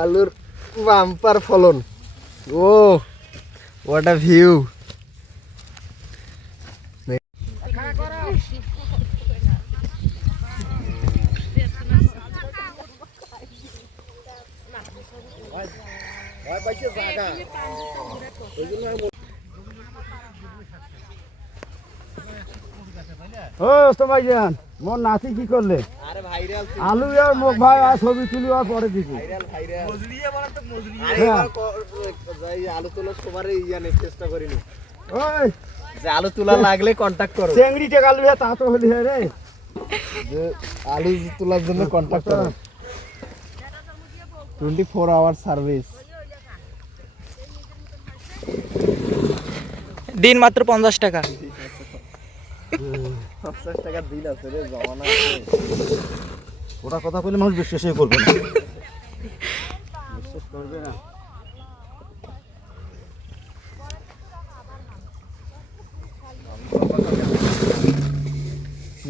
আলুর বাম্পার ফলন। ও what a view ও ওস্তাদ ভাইজান মোর নাতি কি করলে? আলু আর মুখ ভাই আর ছবি তুলি আর পরে দিকে ভাইরাল ভাইরাল আরে হ্যাঁ। আলু তোলার সবার ইয়ানে চেষ্টা করিনি। ওই। যে আলু তোলা লাগলে কন্টাক্ট করো। চেংড়ি টেকা লুয়ে তা তো হলি রে। যে আলু তোলার জন্য কন্টাক্ট করো। টোয়েন্টি ফোর আওয়ার সার্ভিস দিন মাত্র পঞ্চাশ টাকা। পঞ্চাশ আছে রে জমানা ওটা কথা কইলে মানুষ বিশ্বাসই করবে না। বিশ্বাস করবে না।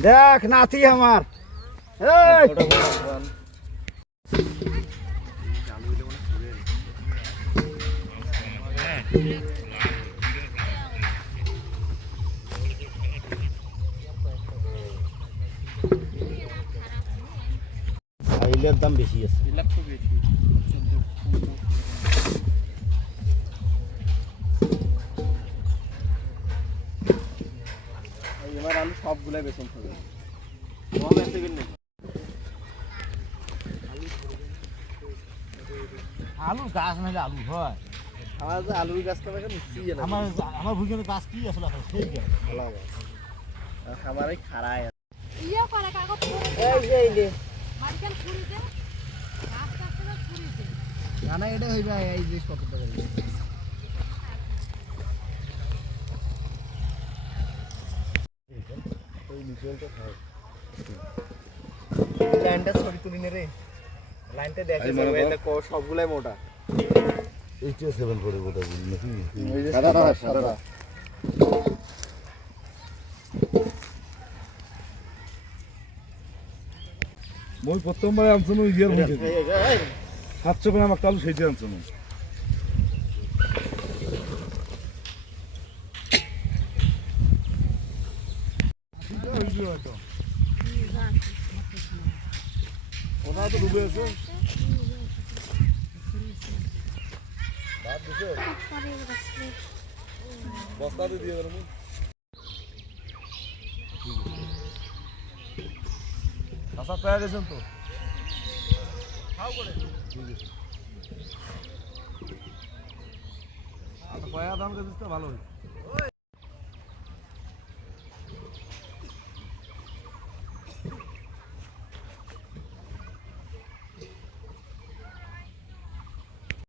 দেখ নাতি আমার। এই! আইলের দাম বেশি আছে। এবার আলু সবগুলাই বেতন হবে আলু গাছ নাহলে আলু হয়। আমার যে আলুর গাছটা দেখে মিশি আমার আমার ভুজনের গাছ কি আসলে আপনার সেই গাছ? ভালো আমার এই খাড়ায় ইয়ে করে কাগজ এই যে এই যে। মাঝখান ছুরি দে আস্তে আস্তে করে ছুরি দে না এটা হইবে এই যে কত টাকা লাইনটা ছড়ি তুলি নে রে। লাইনটা দেখে ক- সবগুলাই মোটা। এইটা সেভেন করে বোধ হয় নাকি? মই প্রথমবার আনছো মই ইয়ার মুখে সাতশো গ্রাম একটা আলু সেইটা আনছো মই ওটা তো ডুবে আছে বস্তাতে দিয়ে গেল আচ্ছা পেয়ে গেছেন তো? আচ্ছা কয়া দাম দিতে ভালো হয়েছে